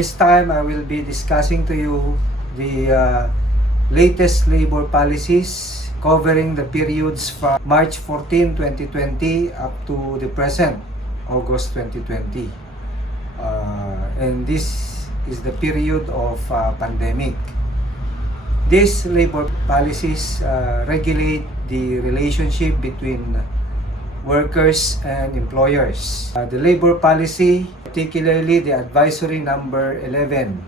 This time I will be discussing to you the latest labor policies covering the periods from March 14, 2020 up to the present, August 2020. And this is the period of pandemic. These labor policies regulate the relationship between workers and employers. The labor policy, particularly the advisory number 11,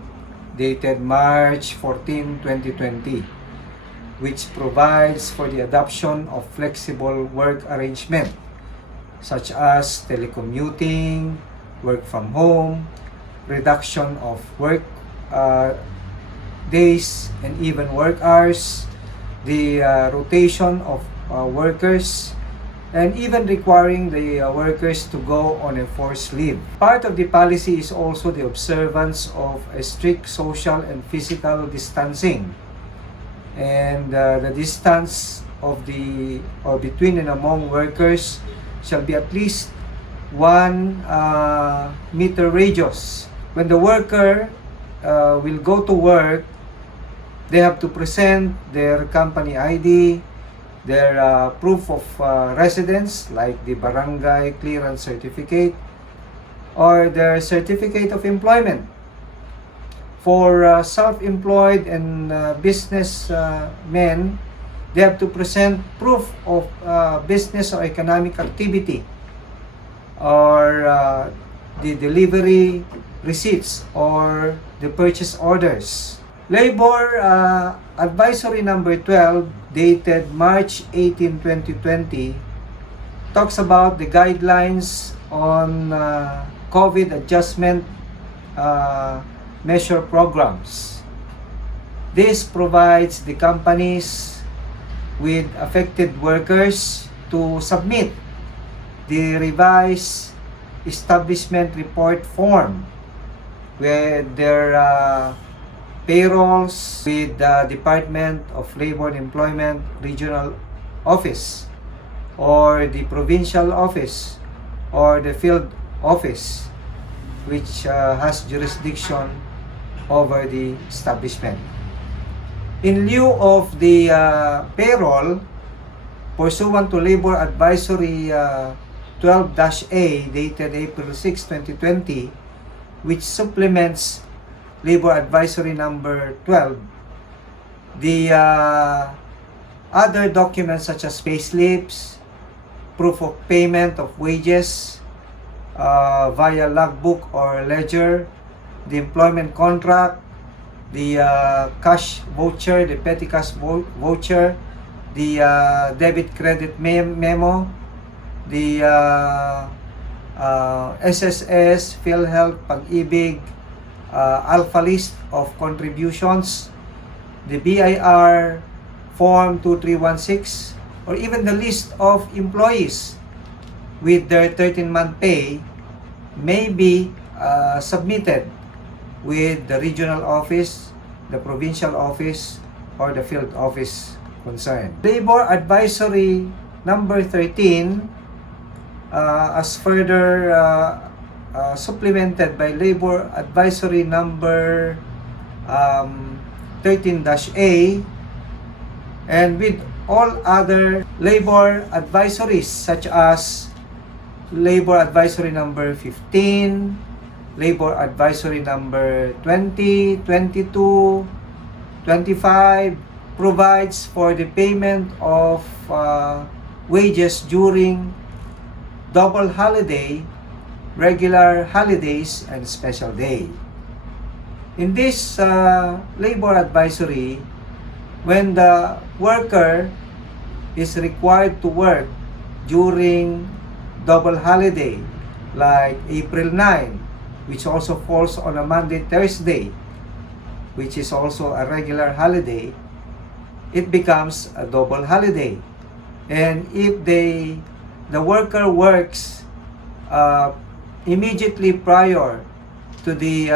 dated March 14, 2020, which provides for the adoption of flexible work arrangement such as telecommuting, work from home, reduction of work days and even work hours, the rotation of workers, and even requiring the workers to go on a forced leave. Part of the policy is also the observance of a strict social and physical distancing, and the distance of the or between and among workers shall be at least 1 meter radius. When the worker will go to work, they have to present their company ID, their proof of residence like the barangay clearance certificate or their certificate of employment. For self-employed and business men, they have to present proof of business or economic activity or the delivery receipts or the purchase orders. Labor Advisory number 12, dated March 18, 2020, talks about the guidelines on COVID adjustment measure programs. This provides the companies with affected workers to submit the revised establishment report form with their payrolls with the Department of Labor and Employment Regional Office or the Provincial Office or the Field Office, which has jurisdiction over the establishment. In lieu of the payroll, pursuant to Labor Advisory 12-A, dated April 6, 2020, which supplements Labor Advisory number 12, the other documents such as payslips, proof of payment of wages via logbook or ledger, the employment contract, the cash voucher, the petty cash voucher, the debit credit memo, the SSS, PhilHealth, Pag-ibig, Alpha List of Contributions, the BIR Form 2316, or even the list of employees with their 13-month pay may be submitted with the regional office, the provincial office, or the field office concerned. Labor Advisory number 13, as further supplemented by Labor Advisory number 13-A, and with all other labor advisories such as Labor Advisory number 15, Labor Advisory number 20, 22, 25, provides for the payment of wages during double holiday, regular holidays, and special day. In this labor advisory, when the worker is required to work during double holiday like April 9, which also falls on a Monday, Thursday, which is also a regular holiday, it becomes a double holiday. And if the worker works immediately prior to the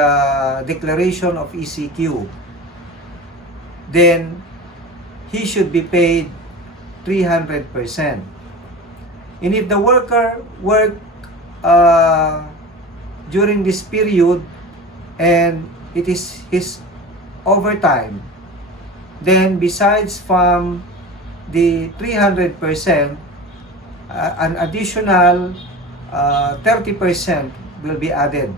declaration of ECQ, then he should be paid 300%. And if the worker worked during this period and it is his overtime, then besides from the 300%, an additional 30% will be added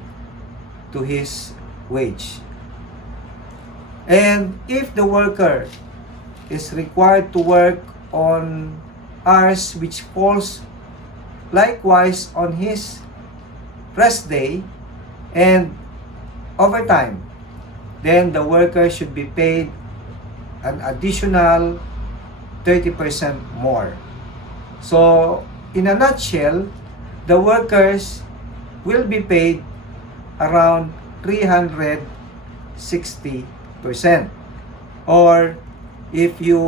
to his wage. And if the worker is required to work on hours which falls likewise on his rest day and overtime, then the worker should be paid an additional 30% more. So, in a nutshell, the workers will be paid around 360%. Or if you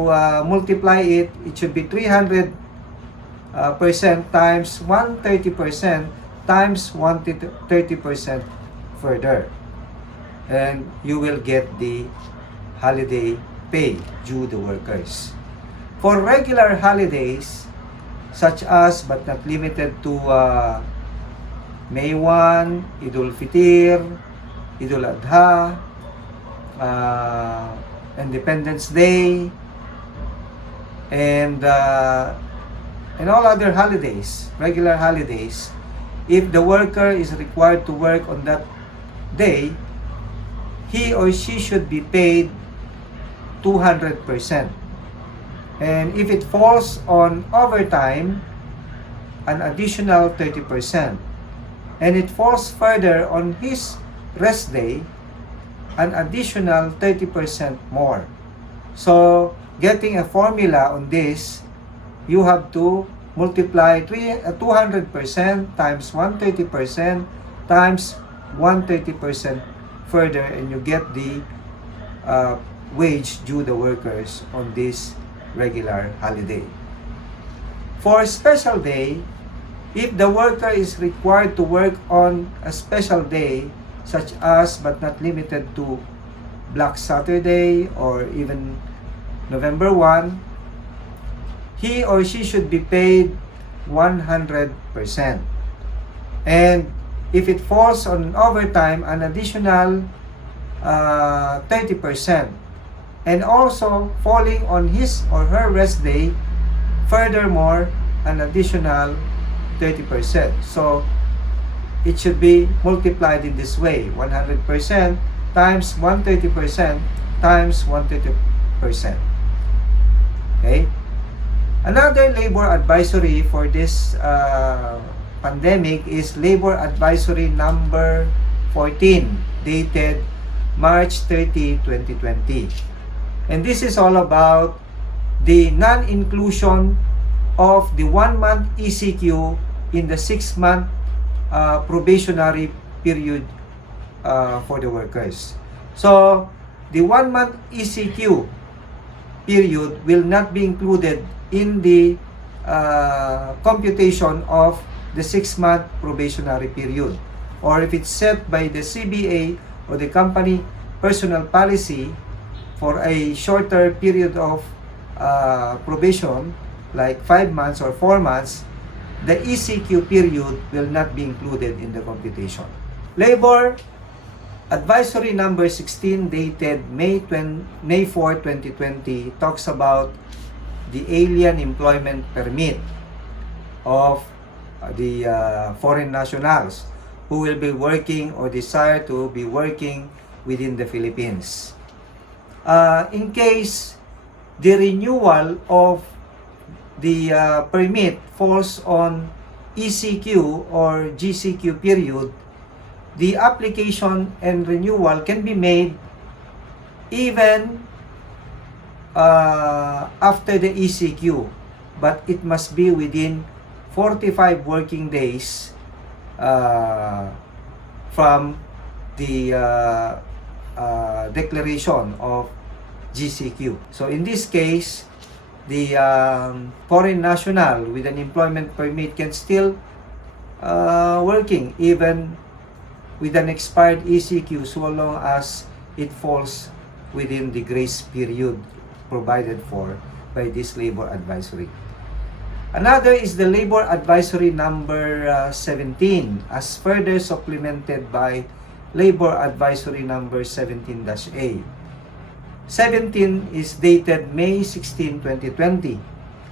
multiply it, it should be 300% times 130% times 130% further. And you will get the holiday pay due the workers. For regular holidays, such as but not limited to May 1, Idul Fitr, Idul Adha, Independence Day, and all other holidays, regular holidays, if the worker is required to work on that day, he or she should be paid 200%. And if it falls on overtime, an additional 30%. And it falls further on his rest day, an additional 30% more. So, getting a formula on this, you have to multiply 200% times 130% times 130% further, and you get the wage due the workers on this regular holiday. For special day, if the worker is required to work on a special day, such as but not limited to Black Saturday or even November 1, he or she should be paid 100%. And if it falls on overtime, an additional 30%. And also falling on his or her rest day, furthermore, an additional 30%. So, it should be multiplied in this way, 100% times 130% times 130%. Okay? Another labor advisory for this pandemic is Labor Advisory number 14, dated March 30, 2020. And this is all about the non-inclusion of the 1-month ECQ in the 6-month probationary period for the workers. So, the 1-month ECQ period will not be included in the computation of the 6-month probationary period. Or if it's set by the CBA or the company personnel policy for a shorter period of probation, like 5 months or 4 months, the ECQ period will not be included in the computation. Labor Advisory number 16, dated May 4, 2020, talks about the alien employment permit of the foreign nationals who will be working or desire to be working within the Philippines. In case the renewal of the permit falls on ECQ or GCQ period, the application and renewal can be made even after the ECQ, but it must be within 45 working days from the declaration of GCQ. So in this case, the foreign national with an employment permit can still working even with an expired ECQ, so long as it falls within the grace period provided for by this labor advisory. Another is the Labor Advisory number 17, as further supplemented by Labor Advisory Number 17-A. 17 is dated May 16, 2020,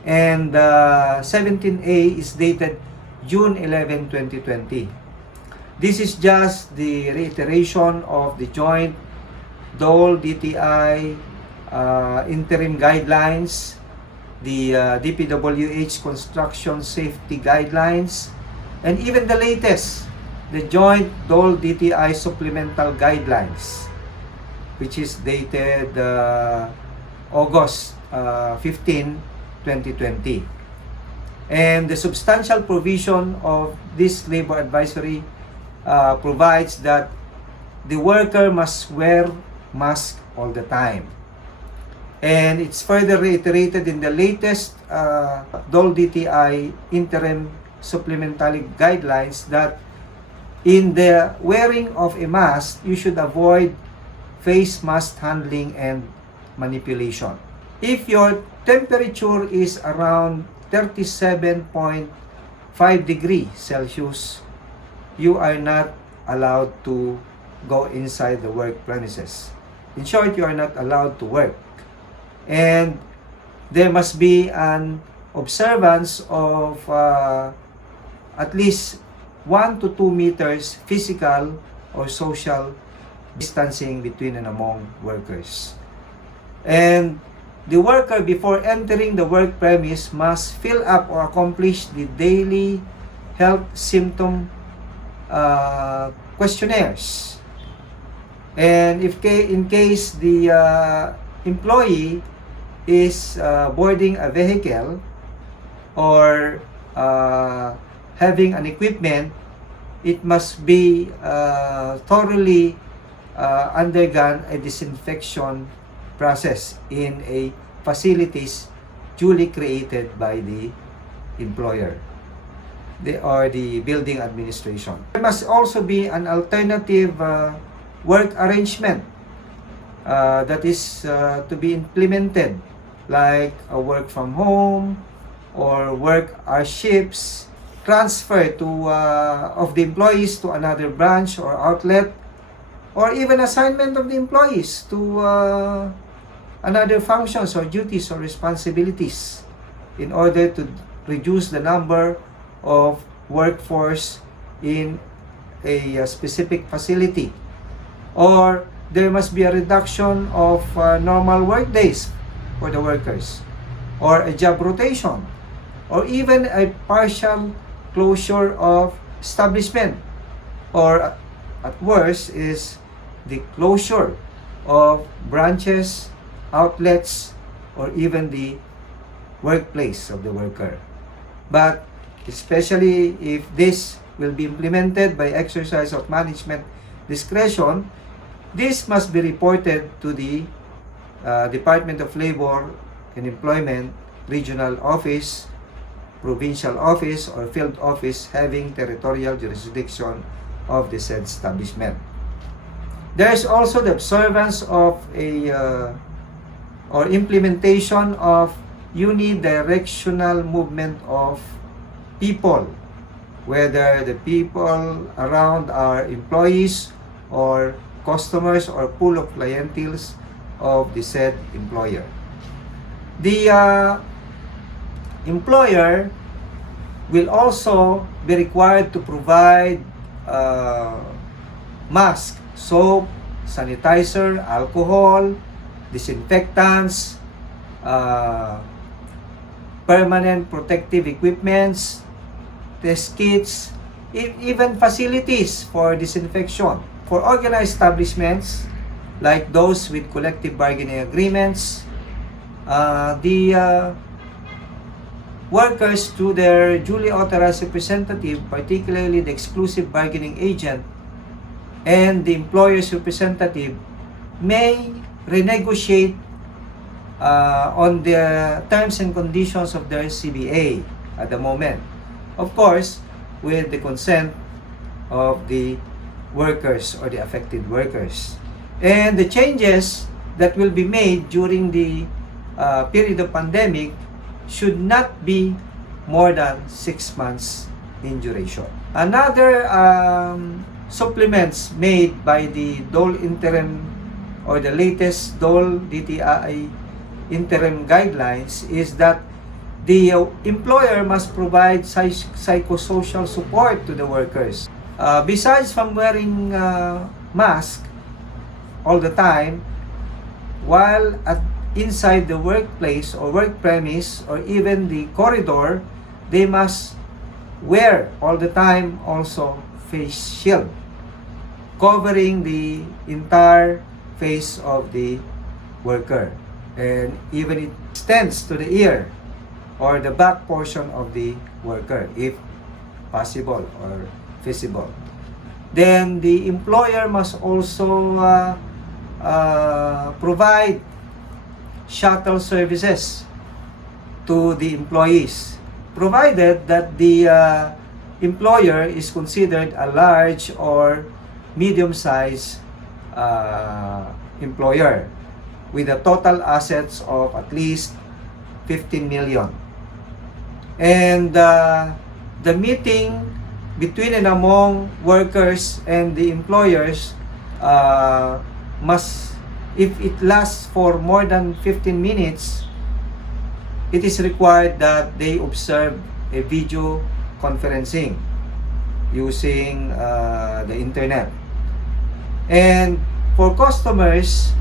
and 17A is dated June 11, 2020. This is just the reiteration of the joint DOL-DTI interim guidelines, the DPWH construction safety guidelines, and even the latest, the joint DOL-DTI supplemental guidelines, which is dated August 15, 2020. And the substantial provision of this labor advisory provides that the worker must wear mask all the time. And it's further reiterated in the latest DOL-DTI interim supplementary guidelines that in the wearing of a mask, you should avoid face mask handling and manipulation. If your temperature is around 37.5 degrees Celsius, you are not allowed to go inside the work premises. In short, you are not allowed to work. And there must be an observance of at least 1 to 2 meters physical or social distancing between and among workers. And the worker, before entering the work premise, must fill up or accomplish the daily health symptom questionnaires. And if in case the employee is boarding a vehicle or having an equipment, it must be thoroughly undergone a disinfection process in a facilities duly created by the employer or the building administration. There must also be an alternative work arrangement that is to be implemented, like a work from home or work our shifts, transfer to of the employees to another branch or outlet, or even assignment of the employees to another functions or duties or responsibilities in order to reduce the number of workforce in a specific facility. Or there must be a reduction of normal work days for the workers, or a job rotation, or even a partial closure of establishment, or at worst is the closure of branches, outlets, or even the workplace of the worker. But especially if this will be implemented by exercise of management discretion, this must be reported to the Department of Labor and Employment Regional Office, Provincial Office, or Field Office having territorial jurisdiction of the said establishment. There is also the observance of a or implementation of unidirectional movement of people, whether the people around are employees or customers or pool of clienteles of the said employer. The employer will also be required to provide mask, soap, sanitizer, alcohol, disinfectants, permanent protective equipments, test kits, even facilities for disinfection. For organized establishments, like those with collective bargaining agreements, the workers, through their duly authorized representative, particularly the exclusive bargaining agent and the employer's representative, may renegotiate on the terms and conditions of their CBA at the moment. Of course, with the consent of the workers or the affected workers. And the changes that will be made during the period of pandemic should not be more than 6 months in duration. Another supplements made by the DOL interim or the latest DOL DTI interim guidelines is that the employer must provide psychosocial support to the workers. Besides from wearing mask all the time, while inside the workplace or work premise or even the corridor, they must wear all the time also face shield, covering the entire face of the worker, and even it extends to the ear or the back portion of the worker if possible or feasible. Then the employer must also provide shuttle services to the employees, provided that the employer is considered a large or medium-sized employer with a total assets of at least 15 million. And the meeting between and among workers and the employers must, if it lasts for more than 15 minutes, it is required that they observe a video conferencing using the internet. And for customers,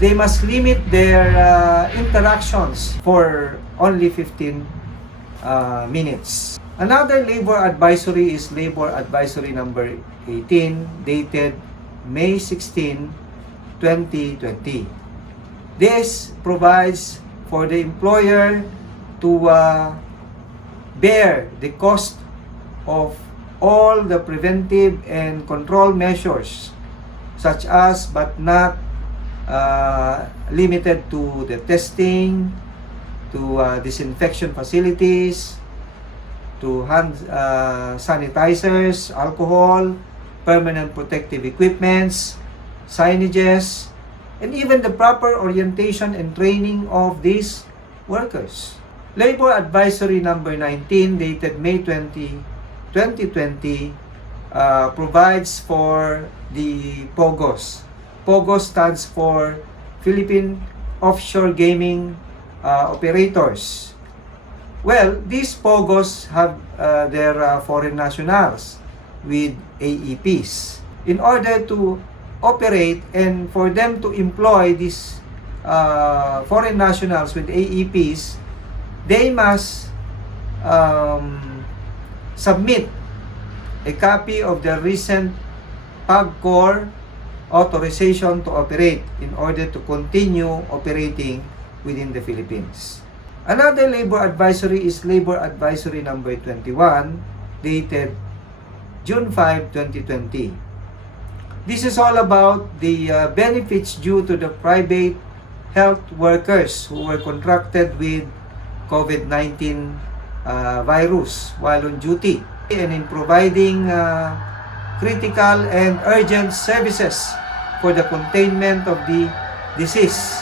they must limit their interactions for only 15 minutes. Another labor advisory is Labor Advisory number 18, dated May 16, 2020. This provides for the employer to bear the cost of all the preventive and control measures, such as but not limited to the testing, to disinfection facilities, to hand sanitizers, alcohol, permanent protective equipments, signages, and even the proper orientation and training of these workers. Labor Advisory number 19, dated May 20, 2020, provides for the POGOs. POGOs stands for Philippine Offshore Gaming Operators. Well, these POGOs have their foreign nationals with AEPs. In order to operate and for them to employ these foreign nationals with AEPs, they must submit a copy of their recent PAGCOR authorization to operate in order to continue operating within the Philippines. Another labor advisory is Labor Advisory number 21, dated June 5, 2020. This is all about the benefits due to the private health workers who were contracted with COVID-19 virus while on duty, and in providing critical and urgent services for the containment of the disease.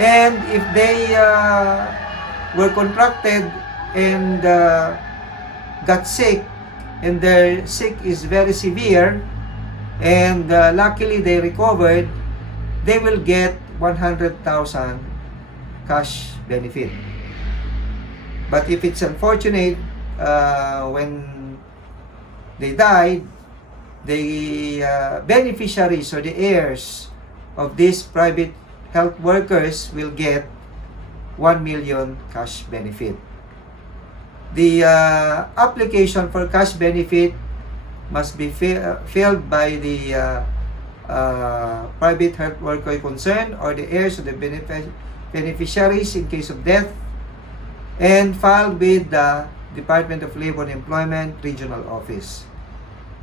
And if they were contracted and got sick, and their sick is very severe, and luckily they recovered, they will get 100,000 cash benefit. But if it's unfortunate, when they died, the beneficiaries or the heirs of these private health workers will get 1 million cash benefit. The application for cash benefit must be filled by the private health worker concerned or the heirs of the beneficiaries in case of death, and filed with the Department of Labor and Employment Regional Office.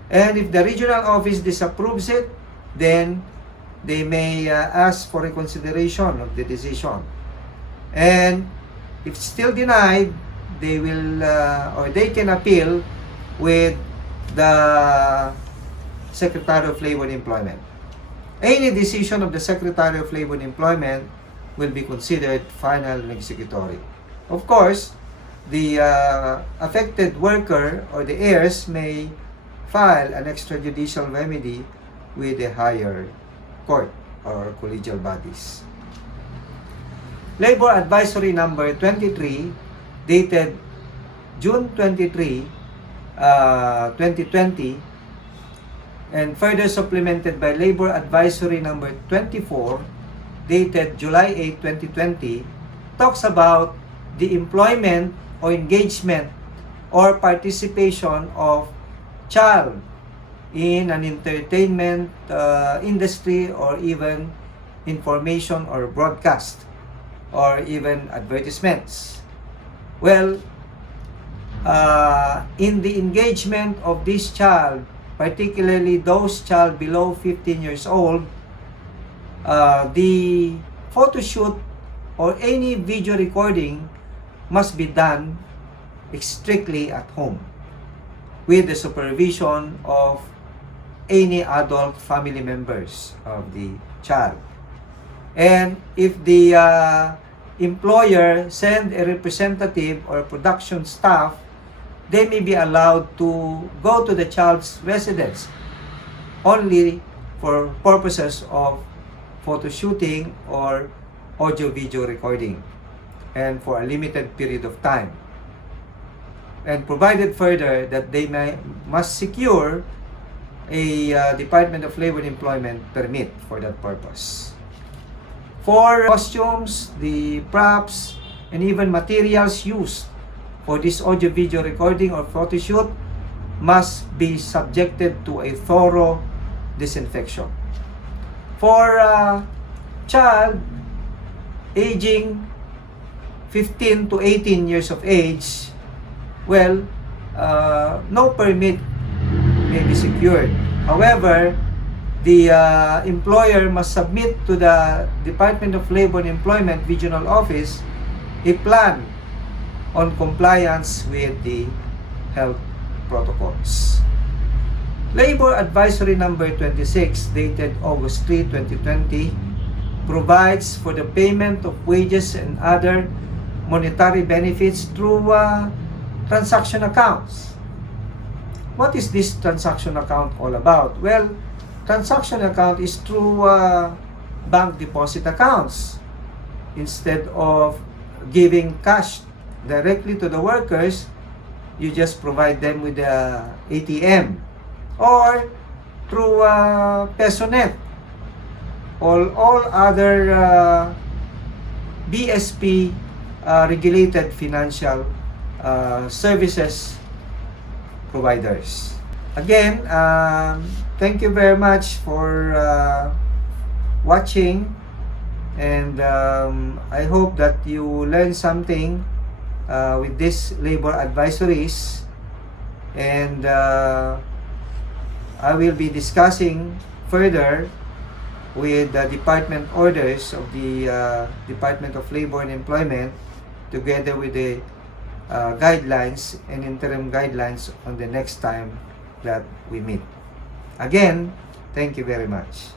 And if the regional office disapproves it, then they may ask for reconsideration of the decision. And if still denied, they will or they can appeal with the Secretary of Labor and Employment. Any decision of the Secretary of Labor and Employment will be considered final and executory. Of course, the affected worker or the heirs may file an extrajudicial remedy with a higher court or collegial bodies. Labor Advisory Number 23, dated June 23, 2020, and further supplemented by Labor Advisory Number 24, dated July 8, 2020, talks about the employment or engagement or participation of child in an entertainment industry, or even information or broadcast, or even advertisements. Well, in the engagement of this child, particularly those child below 15 years old, the photo shoot or any video recording must be done strictly at home with the supervision of any adult family members of the child. And if the employer send a representative or production staff, they may be allowed to go to the child's residence only for purposes of photo shooting or audio-video recording, and for a limited period of time. And provided further that they must secure a Department of Labor and Employment permit for that purpose. For costumes, the props, and even materials used for this audio-video recording or photo shoot must be subjected to a thorough disinfection. For child aging 15 to 18 years of age, well, no permit may be secured. However, the employer must submit to the Department of Labor and Employment Regional Office a plan on compliance with the health protocols. Labor Advisory Number 26, dated August 3, 2020, provides for the payment of wages and other monetary benefits through transaction accounts. What is this transaction account all about? Well, transaction account is through bank deposit accounts. Instead of giving cash directly to the workers, you just provide them with the ATM, or through PesoNet, all other BSP regulated financial services providers. Again, thank you very much for watching, and I hope that you learned something with these labor advisories, and I will be discussing further with the department orders of the Department of Labor and Employment, together with the guidelines and interim guidelines on the next time that we meet. Again, thank you very much.